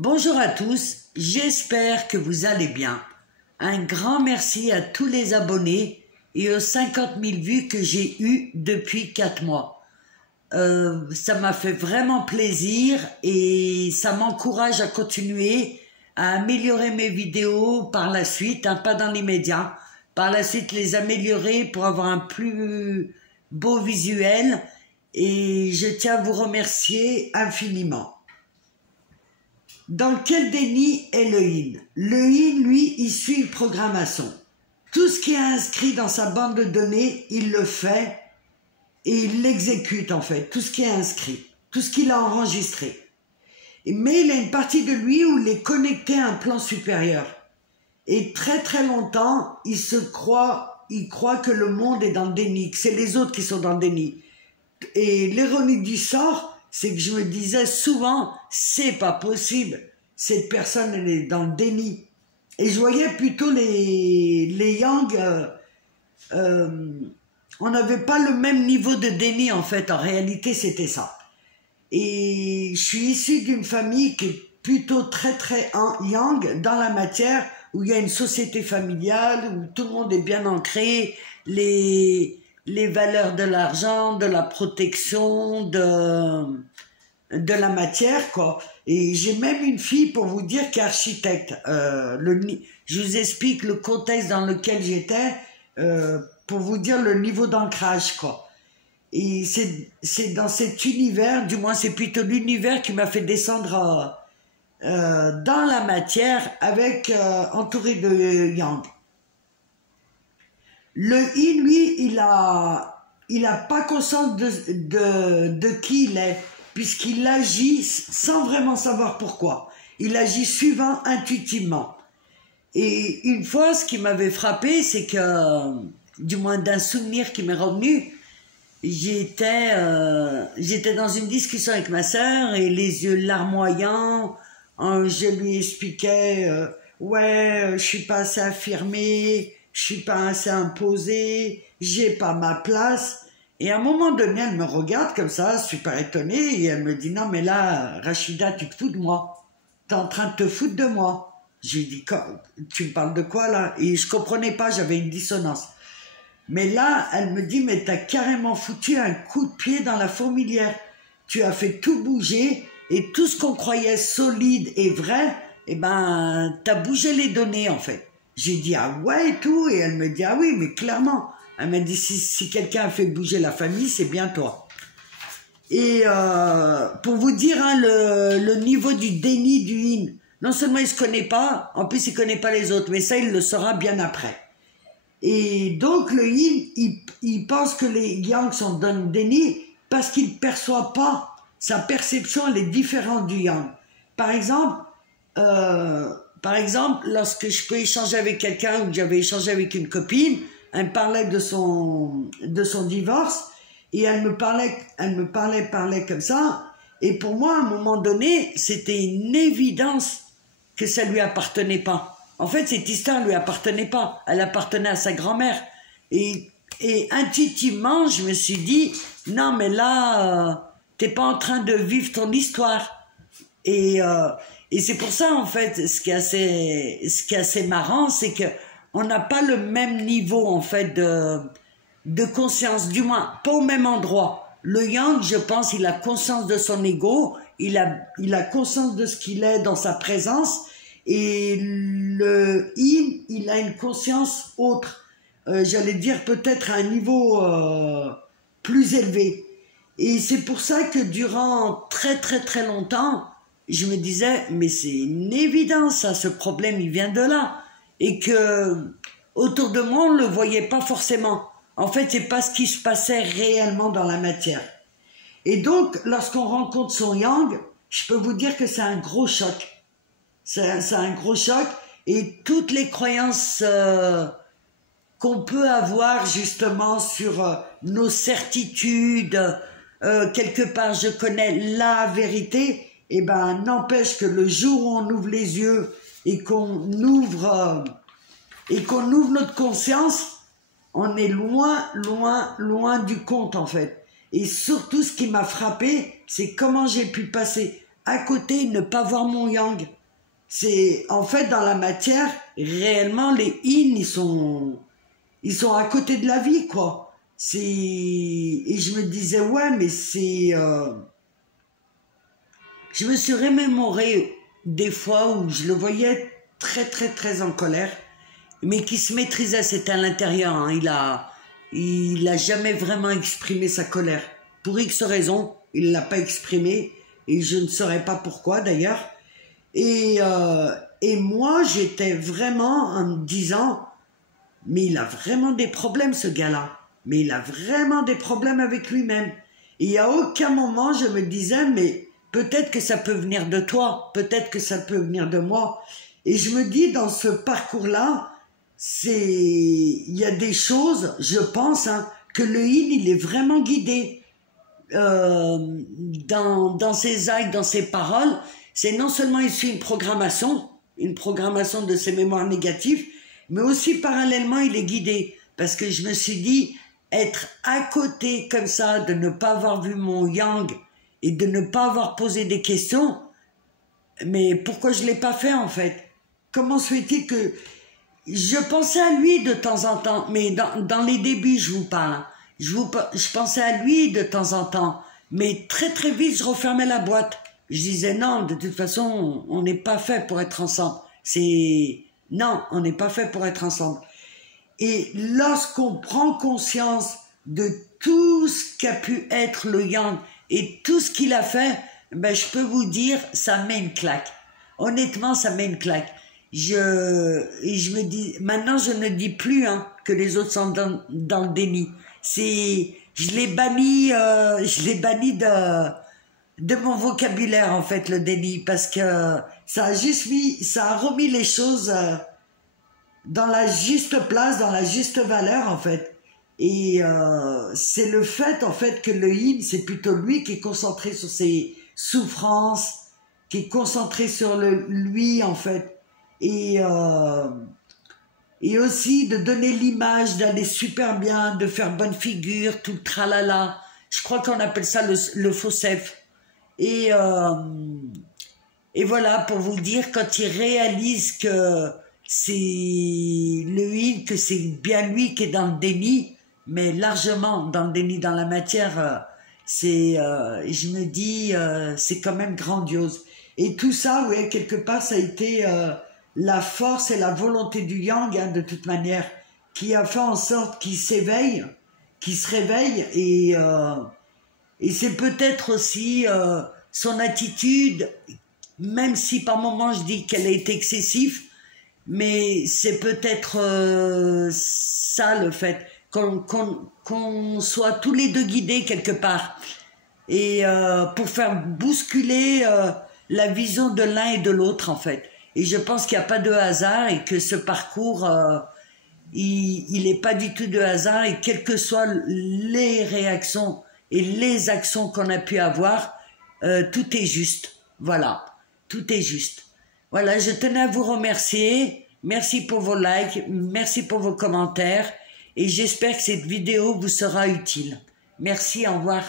Bonjour à tous, j'espère que vous allez bien. Un grand merci à tous les abonnés et aux 50 000 vues que j'ai eues depuis 4 mois. Ça m'a fait vraiment plaisir et ça m'encourage à continuer à améliorer mes vidéos par la suite, pas dans l'immédiat. Par la suite, les améliorer pour avoir un plus beau visuel et je tiens à vous remercier infiniment. Dans quel déni est le IN? Le IN, lui, il suit une programmation. Tout ce qui est inscrit dans sa bande de données, il le fait et il l'exécute en fait, tout ce qui est inscrit, tout ce qu'il a enregistré. Mais il a une partie de lui où il est connecté à un plan supérieur. Et très très longtemps, il croit que le monde est dans le déni, que c'est les autres qui sont dans le déni. Et l'ironie du sort, c'est que je me disais souvent, c'est pas possible, cette personne elle est dans le déni. Et je voyais plutôt les Yang, on n'avait pas le même niveau de déni en fait, en réalité c'était ça. Et je suis issu d'une famille qui est plutôt très très Yang dans la matière, où il y a une société familiale, où tout le monde est bien ancré, les valeurs de l'argent, de la protection, de la matière, quoi. Et j'ai même une fille, pour vous dire, qui est architecte. Je vous explique le contexte dans lequel j'étais, pour vous dire le niveau d'ancrage, quoi. Et c'est dans cet univers, du moins c'est plutôt l'univers qui m'a fait descendre dans la matière, avec entouré de Yang. Le I, lui, il a pas conscience de qui il est, puisqu'il agit sans vraiment savoir pourquoi. Il agit suivant intuitivement. Et une fois, ce qui m'avait frappé, c'est que, du moins d'un souvenir qui m'est revenu, j'étais dans une discussion avec ma sœur et les yeux larmoyants, je lui expliquais ouais, je suis pas assez affirmée, je suis pas assez imposée, j'ai pas ma place. Et à un moment donné, elle me regarde comme ça, super étonnée, et elle me dit, non mais là, Rachida, tu te fous de moi. T'es en train de te foutre de moi. J'ai dit, tu me parles de quoi là? Et je comprenais pas, j'avais une dissonance. Mais là, elle me dit, mais t'as carrément foutu un coup de pied dans la fourmilière. Tu as fait tout bouger, et tout ce qu'on croyait solide et vrai, eh ben, t'as bougé les données en fait. J'ai dit, ah ouais et tout, et elle me dit, ah oui, mais clairement. Elle m'a dit, si quelqu'un a fait bouger la famille, c'est bien toi. Et pour vous dire hein, le niveau du déni du IN, non seulement il ne se connaît pas, en plus il ne connaît pas les autres, mais ça il le saura bien après. Et donc le IN, il pense que les Yang sont dans le déni parce qu'il ne perçoit pas, sa perception elle est différente du Yang. Par exemple, lorsque je peux échanger avec quelqu'un, ou que j'avais échangé avec une copine, elle me parlait de son divorce et elle me parlait comme ça. Et pour moi, à un moment donné, c'était une évidence que ça lui appartenait pas. En fait, cette histoire lui appartenait pas. Elle appartenait à sa grand-mère. Et intuitivement, je me suis dit, non, mais là, t'es pas en train de vivre ton histoire. Et c'est pour ça, en fait, ce qui est assez marrant, c'est que on n'a pas le même niveau, en fait, de conscience, du moins, pas au même endroit. Le Yang, je pense, il a conscience de son ego, il a conscience de ce qu'il est dans sa présence, et le Yin, il a une conscience autre, j'allais dire peut-être à un niveau plus élevé. Et c'est pour ça que durant très très très longtemps, je me disais, mais c'est une évidence, ça, ce problème, il vient de là. Et que autour de moi, on ne le voyait pas forcément. En fait, c'est pas ce qui se passait réellement dans la matière. Et donc, lorsqu'on rencontre son Yang, je peux vous dire que c'est un gros choc. C'est un gros choc. Et toutes les croyances qu'on peut avoir justement sur nos certitudes, quelque part je connais la vérité, et ben n'empêche que le jour où on ouvre les yeux et qu'on ouvre notre conscience, on est loin, loin, loin du compte en fait. Et surtout, ce qui m'a frappé, c'est comment j'ai pu passer à côté, ne pas voir mon yang. C'est, en fait, dans la matière, réellement, les yin, ils sont à côté de la vie, quoi. Et je me disais, ouais, mais c'est... Je me suis remémoré des fois où je le voyais très, très, très en colère, mais qui se maîtrisait, c'était à l'intérieur, hein. Il a jamais vraiment exprimé sa colère. Pour X raisons, il l'a pas exprimé, et je ne saurais pas pourquoi, d'ailleurs. Et moi, j'étais vraiment en me disant, mais il a vraiment des problèmes, ce gars-là. Mais il a vraiment des problèmes avec lui-même. Et à aucun moment, je me disais, mais peut-être que ça peut venir de toi, peut-être que ça peut venir de moi. Et je me dis, dans ce parcours-là, il y a des choses, je pense, hein, que le yin, il est vraiment guidé dans ses actes, dans ses paroles. C'est non seulement il suit une programmation de ses mémoires négatives, mais aussi parallèlement il est guidé. Parce que je me suis dit, être à côté comme ça, de ne pas avoir vu mon yang et de ne pas avoir posé des questions, mais pourquoi je ne l'ai pas fait en fait? Comment se fait-il que... Je pensais à lui de temps en temps, mais dans les débuts je vous parle, je pensais à lui de temps en temps, mais très très vite je refermais la boîte. Je disais non, de toute façon, on n'est pas fait pour être ensemble. Non, on n'est pas fait pour être ensemble. Et lorsqu'on prend conscience de tout ce qu'a pu être le yang et tout ce qu'il a fait, ben je peux vous dire, ça met une claque. Honnêtement, ça met une claque. Et je me dis, maintenant je ne dis plus hein, que les autres sont dans le déni. Je l'ai banni de mon vocabulaire en fait, le déni, parce que ça a remis les choses dans la juste place, dans la juste valeur en fait. Et c'est le fait en fait que le yin, c'est plutôt lui qui est concentré sur ses souffrances, qui est concentré sur lui en fait. Et aussi de donner l'image d'aller super bien, de faire bonne figure, tout le tralala. Je crois qu'on appelle ça le faux-sef. Et voilà, pour vous dire, quand il réalise que c'est le yin, que c'est bien lui qui est dans le déni, mais largement dans le déni, dans la matière, je me dis, c'est quand même grandiose. Et tout ça, oui, quelque part, ça a été la force et la volonté du yang, hein, de toute manière, qui a fait en sorte qu'il s'éveille, qu'il se réveille, et c'est peut-être aussi son attitude, même si par moments je dis qu'elle a été excessive, mais c'est peut-être ça le fait, qu'on soit tous les deux guidés quelque part, et pour faire bousculer la vision de l'un et de l'autre en fait. Et je pense qu'il n'y a pas de hasard et que ce parcours, il n'est pas du tout de hasard, et quelles que soient les réactions et les actions qu'on a pu avoir, tout est juste. Voilà, tout est juste. Voilà, je tenais à vous remercier. Merci pour vos likes, merci pour vos commentaires, et j'espère que cette vidéo vous sera utile. Merci, au revoir.